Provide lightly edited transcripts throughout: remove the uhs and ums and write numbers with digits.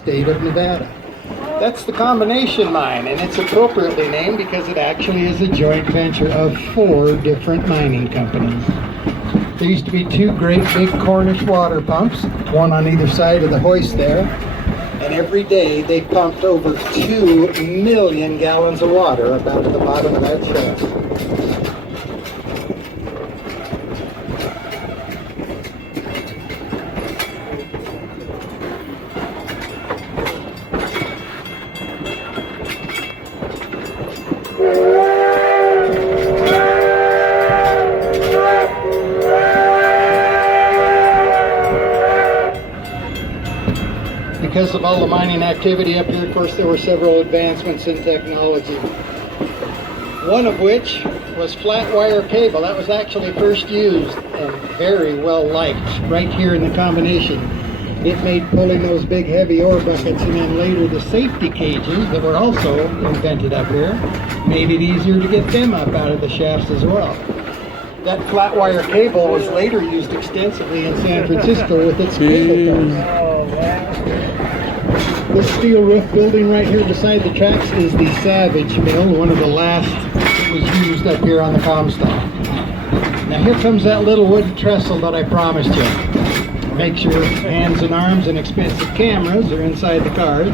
state of Nevada. That's the combination mine, and it's appropriately named because it actually is a joint venture of 4 different mining companies. There used to be 2 great big Cornish water pumps, one on either side of the hoist there, and every day they pumped over 2 million gallons of water up out of the bottom of that shaft. Because of all the mining activity up here, of course, there were several advancements in technology. One of which was flat wire cable. That was actually first used and very well liked right here in the combination. It made pulling those big heavy ore buckets, and then later the safety cages that were also invented up here made it easier to get them up out of the shafts as well. That flat wire cable was later used extensively in San Francisco with its cable cars. This steel roof building right here beside the tracks is the Savage Mill, one of the last that was used up here on the Comstock. Now here comes that little wooden trestle that I promised you. Make sure hands and arms and expensive cameras are inside the cars.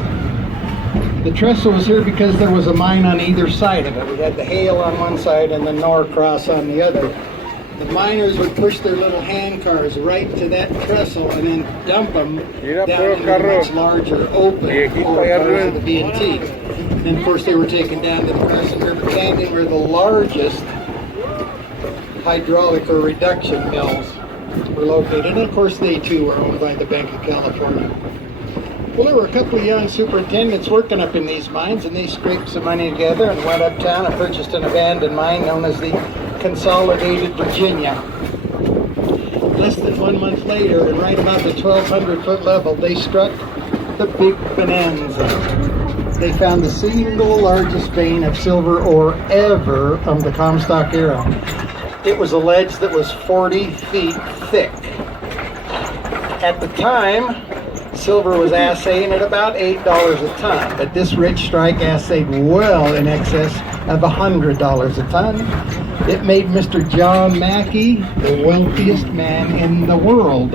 The trestle was here because there was a mine on either side of it. We had the Hale on one side and the Norcross on the other. The miners would push their little hand cars right to that trestle and then dump them down into the much larger open ore cars of the B&T. Then of course they were taken down to the Carson River Canyon where the largest hydraulic or reduction mills were located. And of course they too were owned by the Bank of California. Well, there were a couple of young superintendents working up in these mines, and they scraped some money together and went uptown and purchased an abandoned mine known as the Consolidated Virginia. Less than 1 month later, and right about the 1,200-foot level, they struck the Big Bonanza. They found the single largest vein of silver ore ever from the Comstock era. It was a ledge that was 40 feet thick. At the time, silver was assaying at about $8 a ton, but this rich strike assayed well in excess of $100 a ton. It made Mr. John Mackey the wealthiest man in the world.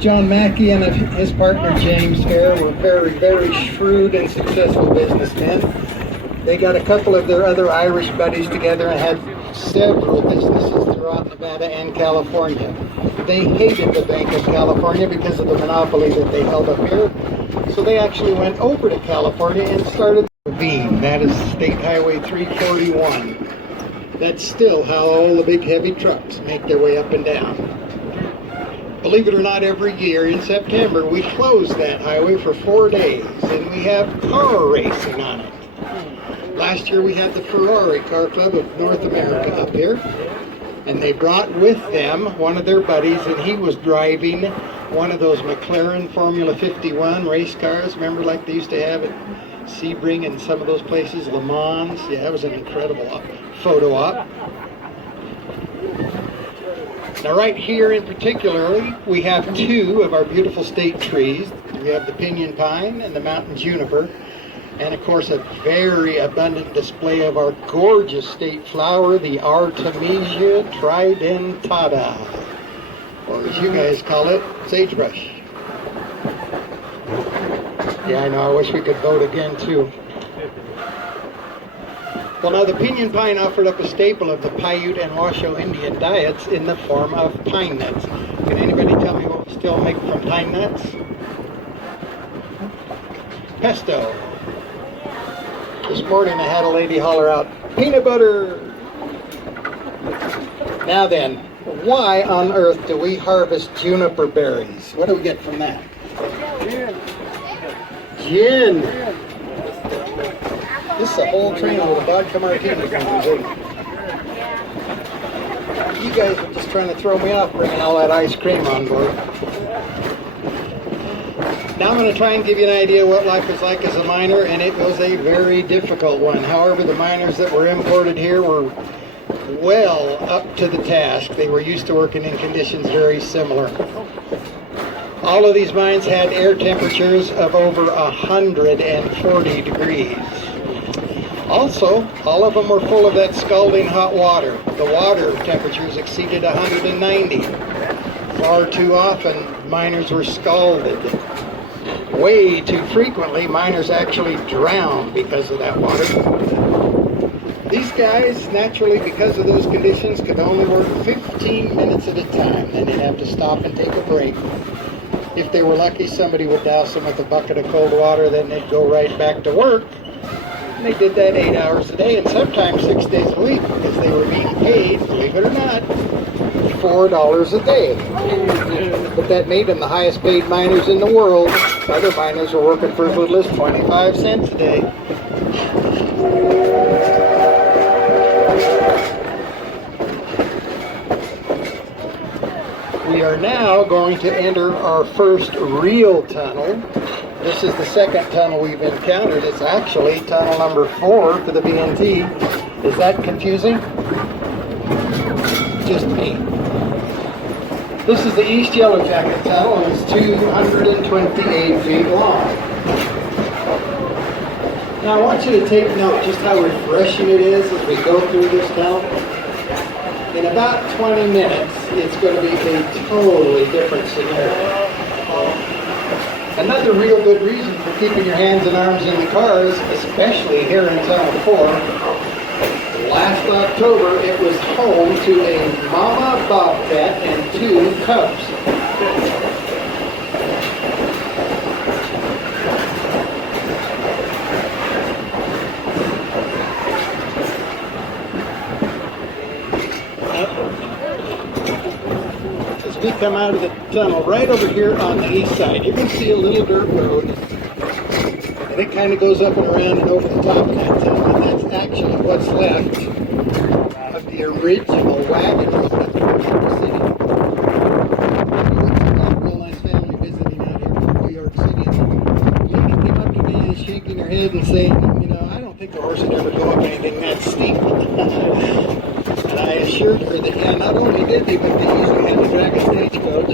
John Mackey and his partner James Fair were very, very shrewd and successful businessmen. They got a couple of their other Irish buddies together and had several businesses throughout Nevada and California. They hated the Bank of California because of the monopoly that they held up here. So they actually went over to California and started Ravine. That is State Highway 341. That's still how all the big heavy trucks make their way up and down. Believe it or not, every year in September we close that highway for 4 days and we have car racing on it. Last year we had the Ferrari Car Club of North America up here, and they brought with them one of their buddies, and he was driving one of those McLaren Formula 51 race cars. Remember, like they used to have at Sebring and some of those places, Le Mans. Yeah, that was an incredible photo op. Now right here in particular, we have 2 of our beautiful state trees. We have the pinyon pine and the mountain juniper. And of course a very abundant display of our gorgeous state flower, the Artemisia tridentata, or as you guys call it, sagebrush. Yeah, I know, I wish we could vote again too. Well, now the pinyon pine offered up a staple of the Paiute and Washoe Indian diets in the form of pine nuts. Can anybody tell me what we still make from pine nuts? Pesto. This morning I had a lady holler out, peanut butter! Now then, why on earth do we harvest juniper berries? What do we get from that? Gin! This is a whole train with a vodka martini comes in. You guys are just trying to throw me off bringing all that ice cream on board. Now I'm going to try and give you an idea what life was like as a miner, and it was a very difficult one. However, the miners that were imported here were well up to the task. They were used to working in conditions very similar. All of these mines had air temperatures of over 140 degrees. Also, all of them were full of that scalding hot water. The water temperatures exceeded 190. Far too often, miners were scalded. Way too frequently, miners actually drowned because of that water. These guys, naturally, because of those conditions, could only work 15 minutes at a time. Then they'd have to stop and take a break. If they were lucky, somebody would douse them with a bucket of cold water, then they'd go right back to work. And they did that 8 hours a day, and sometimes 6 days a week, because they were being paid, believe it or not, $4 a day. But that made them the highest paid miners in the world. Other miners were working for as little as 25 cents a day. We are now going to enter our first real tunnel. This is the second tunnel we've encountered. It's actually tunnel number 4 for the BNT. Is that confusing? Just me. This is the East Yellow Jacket Tunnel, and it's 228 feet long. Now I want you to take note just how refreshing it is as we go through this tunnel. In about 20 minutes, it's going to be a totally different scenario. Another real good reason for keeping your hands and arms in the cars, especially here in Tunnel 4, last October it was home to a mama bobcat and 2 cubs. We come out of the tunnel right over here on the east side. You can see a little dirt road, and it kind of goes up and around and over the top of that tunnel, and that's actually what's left of the original wagon road up here in New York City. A real nice family visiting out here from New York City. The lady came up to me and shaking her head and saying, you know, I don't think the horse would ever go up anything that steep. And I assured her that, yeah, not only did they, but they usually had to drag a stagecoach,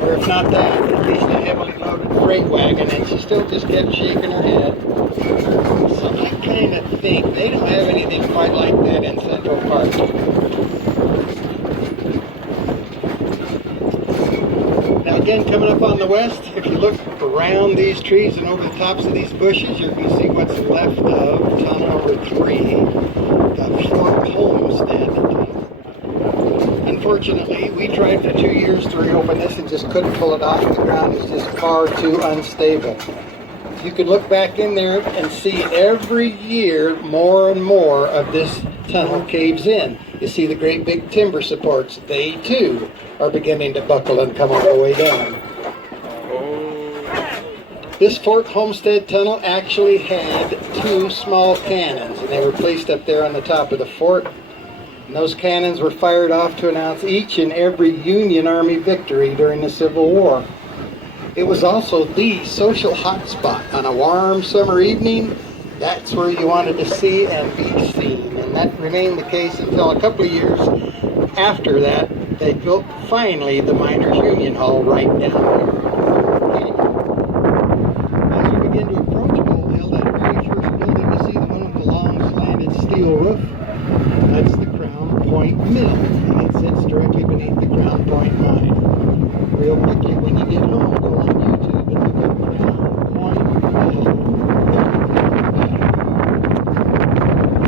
or if not that, at least a heavily loaded freight wagon, and she still just kept shaking her head. So I kind of think they don't have anything quite like that in Central Park. Now again, coming up on the west, if you look around these trees and over the tops of these bushes, you're going to see what's left of tunnel number 3, the Fort Homestead tunnel. Unfortunately, we tried for 2 years to reopen this and just couldn't pull it off. The ground is just far too unstable. You can look back in there and see every year more and more of this tunnel caves in. You see the great big timber supports. They too are beginning to buckle and come all the way down. This Fort Homestead tunnel actually had 2 small cannons, and they were placed up there on the top of the fort. And those cannons were fired off to announce each and every Union Army victory during the Civil War. It was also the social hotspot. On a warm summer evening, that's where you wanted to see and be seen. And that remained the case until a couple of years after that. They built finally the Miners Union Hall right down here. As you begin to approach Goldhill, that very first building you see, the one with the long slanted steel roof, that's the Crown Point Mill, and it sits directly beneath the Crown Point Mine. Real quickly, when you get home, go on YouTube and look at Crown Point Mill.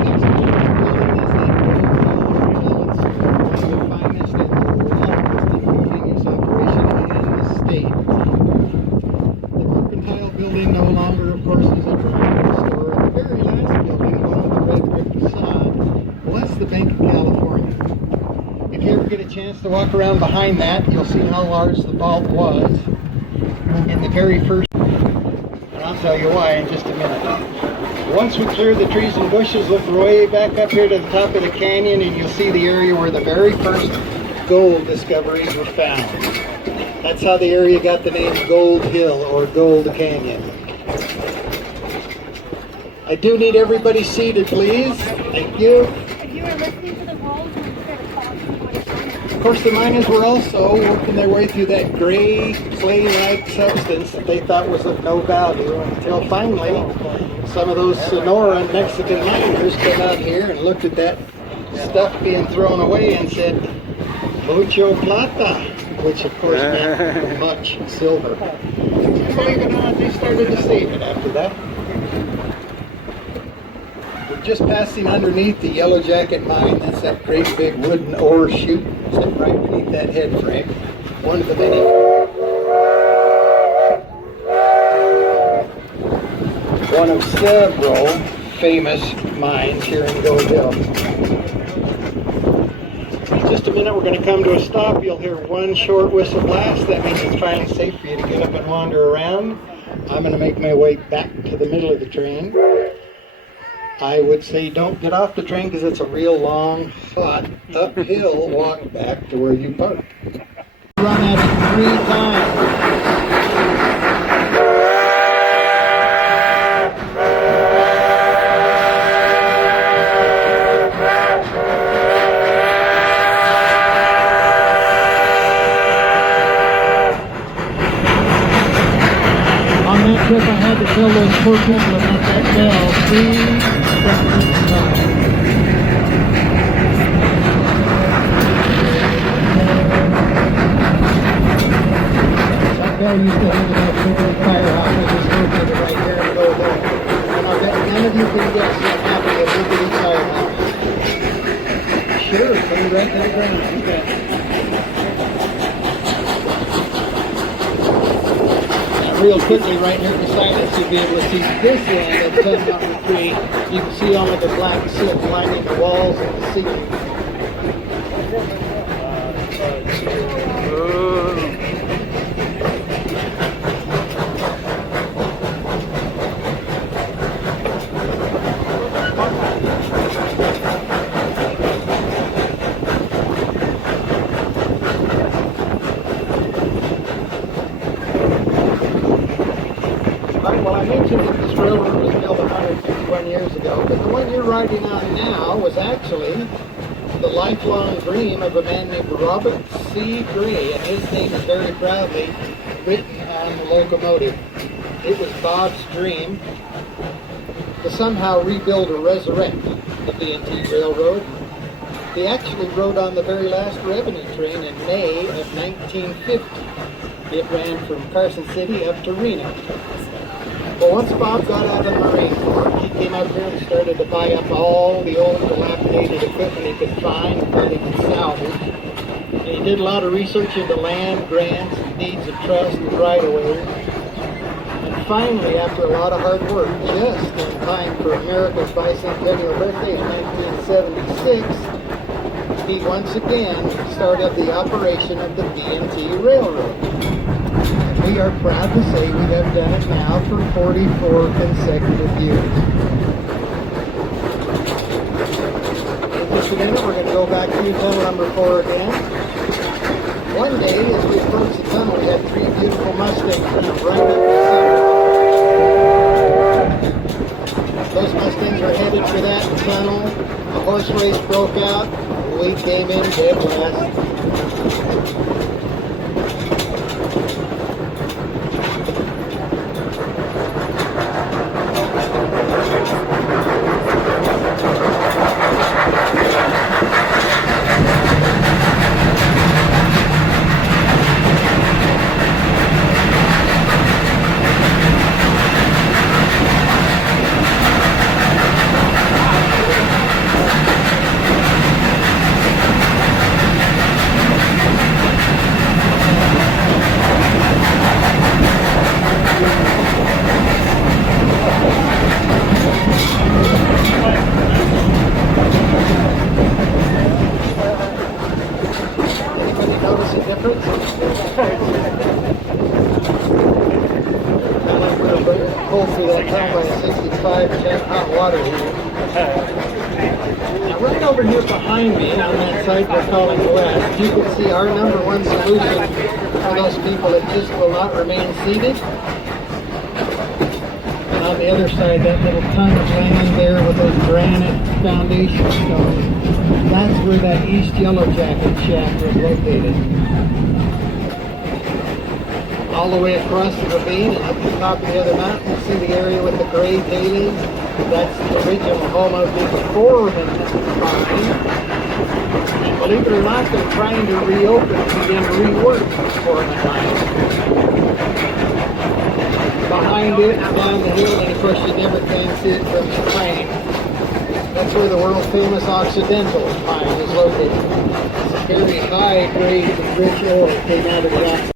Next to the building is that Goldhill Hotel and School, one of the finest and longest in continuous operation in the state. The Mercantile Building no longer, of course, is a drugstore store. And the very last building, the one with the red brick facade, well, that's the Bank of California. If you ever get a chance to walk around behind that, you'll see how large the vault was in the very first. And I'll tell you why in just a minute. Once we clear the trees and bushes, look way back up here to the top of the canyon, and you'll see the area where the very first gold discoveries were found. That's how the area got the name Gold Hill or Gold Canyon. I do need everybody seated, please. Thank you. If you were listening to the rolls instead of talking, what is on? Of course, the miners were also working their way through that gray, clay-like substance that they thought was of no value until finally some of those Sonora and Mexican miners came out here and looked at that stuff being thrown away and said, mucho plata, which of course meant much silver. And believe it or not, they started to save it after that. We're just passing underneath the Yellow Jacket mine. That's that great big wooden ore chute sitting right beneath that head frame. One of the many. One of several famous mines here in Gold Hill. In just a minute we're going to come to a stop. You'll hear one short whistle blast. That means it's finally safe for you to get up and wander around. I'm going to make my way back to the middle of the train. I would say don't get off the train because it's a real long, hot, uphill walk back to where you parked. Run at it 3 times. On that trip I had to tell those poor people about that bell 3 separate times. That bell used to hang in that big firehouse that was located right here in Gold Hill. And I'll bet none of you can guess what happened to a big firehouse. Sure, put it right to the ground. You bet. Real quickly, right here beside us, you'll be able to see this end of tunnel number 3. You can see all of the black soot lining the walls and the ceiling. Well, I mentioned that this railroad was built 151 years ago, but the one you're riding on now was actually the lifelong dream of a man named Robert C. Gray, and his name is very proudly written on the locomotive. It was Bob's dream to somehow rebuild or resurrect the B&T Railroad. He actually rode on the very last revenue train in May of 1950. It ran from Carson City up to Reno. But once Bob got out of the Marine Corps, he came up here and started to buy up all the old dilapidated equipment he could find that he could salvage. And he did a lot of research into land, grants, deeds of trust, and right-of-ways. And finally, after a lot of hard work, just in time for America's bicentennial birthday in 1976, he once again started the operation of the B&T Railroad. We are proud to say we have done it now for 44 consecutive years. In just a minute, we're going to go back to tunnel number 4 again. One day, as we approached the tunnel, we had 3 beautiful Mustangs running right up the center. Those Mustangs were headed for that tunnel. A horse race broke out. We came in dead last. Pull through that tunnel by a 65 hot water heater. Now, right over here behind me, on that side we're calling west, you can see our number one solution for those people that just will not remain seated. And on the other side, that little ton of land there with those granite foundation stones, that's where that East Yellow Jacket shack was located. All the way across the ravine and up the top of the other mountain, you see the area with the gray tailings. That's the original home of the Foreman mine. And believe it or not, they're trying to reopen and begin rework the Foreman mine. Behind it, down the hill, and of course you never can see it from the plane. That's where the world famous Occidental mine is located. It's a very high grade and rich ore came out of the